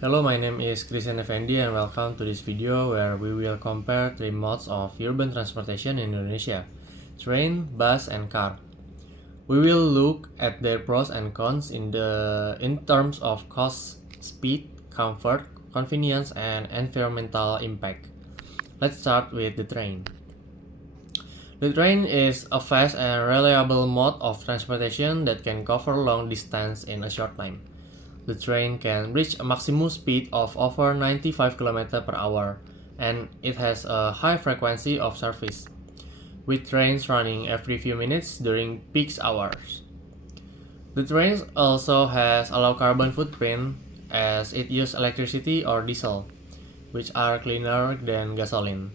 Hello, my name is Christian Effendi and welcome to this video where we will compare three modes of urban transportation in Indonesia: train, bus, and car. We will look at their pros and cons in terms of cost, speed, comfort, convenience, and environmental impact. Let's start with the train. The train is a fast and reliable mode of transportation that can cover long distance in a short time. The train can reach a maximum speed of over 95 km per hour, and it has a high frequency of service, with trains running every few minutes during peak hours. The train also has a low carbon footprint as it uses electricity or diesel, which are cleaner than gasoline.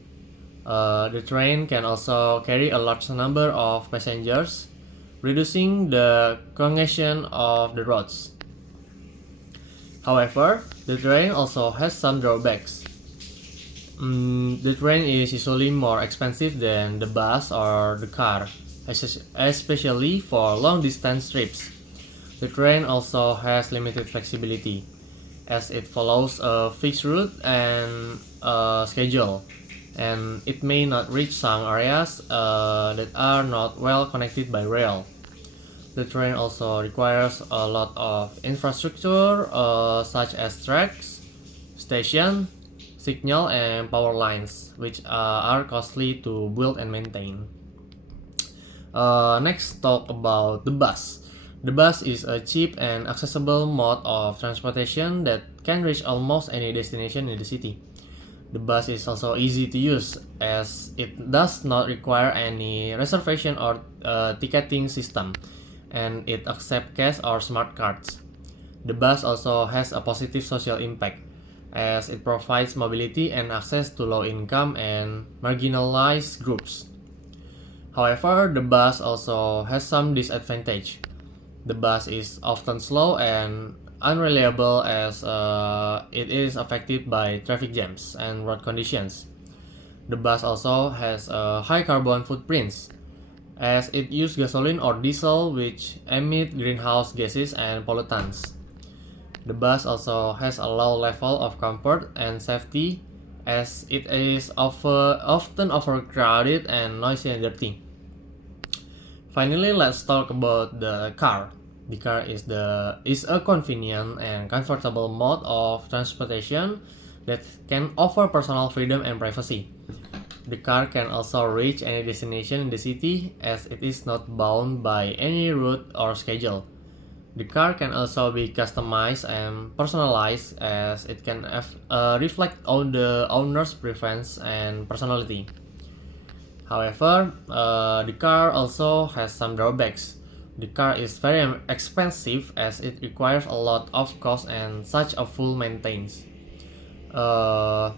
The train can also carry a large number of passengers, reducing the congestion of the roads. However, the train also has some drawbacks. The train is usually more expensive than the bus or the car, especially for long distance trips. The train also has limited flexibility, as it follows a fixed route and schedule, and it may not reach some areas that are not well connected by rail. The train also requires a lot of infrastructure such as tracks, station, signal, and power lines, which are costly to build and maintain. Next, talk about the bus. The bus is a cheap and accessible mode of transportation that can reach almost any destination in the city. The bus is also easy to use as it does not require any reservation or ticketing system, and it accepts cash or smart cards. The bus also has a positive social impact as it provides mobility and access to low-income and marginalized groups. However, the bus also has some disadvantage. The bus is often slow and unreliable as it is affected by traffic jams and road conditions. The bus also has a high carbon footprints as it uses gasoline or diesel, which emit greenhouse gases and pollutants. The bus also has a low level of comfort and safety as it is often overcrowded and noisy and dirty. Finally, let's talk about the car. The car is a convenient and comfortable mode of transportation that can offer personal freedom and privacy. The car can also reach any destination in the city as it is not bound by any route or schedule. The car can also be customized and personalized as it can reflect on the owner's preference and personality. However, the car also has some drawbacks. The car is very expensive as it requires a lot of cost and such a full maintenance. Uh,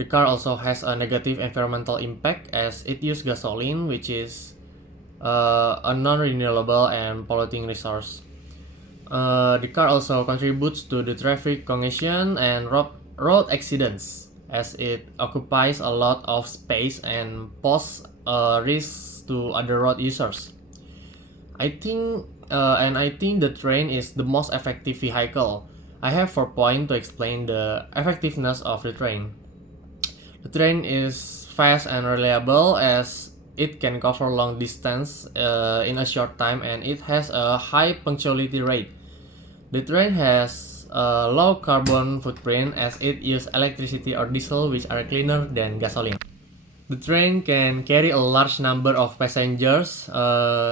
The car also has a negative environmental impact as it uses gasoline, which is a non-renewable and polluting resource. The car also contributes to the traffic congestion and road accidents as it occupies a lot of space and poses risks to other road users. I think the train is the most effective vehicle. I have 4 points to explain the effectiveness of the train. The train is fast and reliable as it can cover long distance in a short time, and it has a high punctuality rate. The train has a low carbon footprint as it uses electricity or diesel, which are cleaner than gasoline. The train can carry a large number of passengers,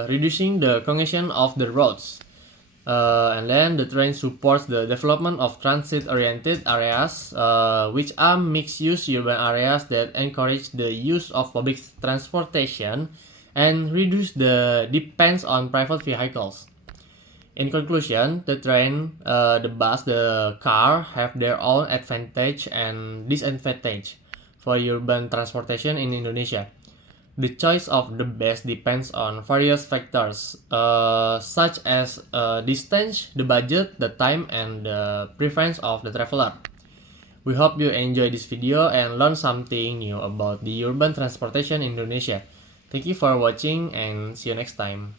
reducing the congestion of the roads. And then the train supports the development of transit-oriented areas, which are mixed-use urban areas that encourage the use of public transportation and reduce the dependence on private vehicles. In conclusion, the train, the bus, the car have their own advantage and disadvantage for urban transportation in Indonesia. The choice of the best depends on various factors, such as distance, the budget, the time, and the preference of the traveler. We hope you enjoy this video and learn something new about the urban transportation in Indonesia. Thank you for watching and see you next time.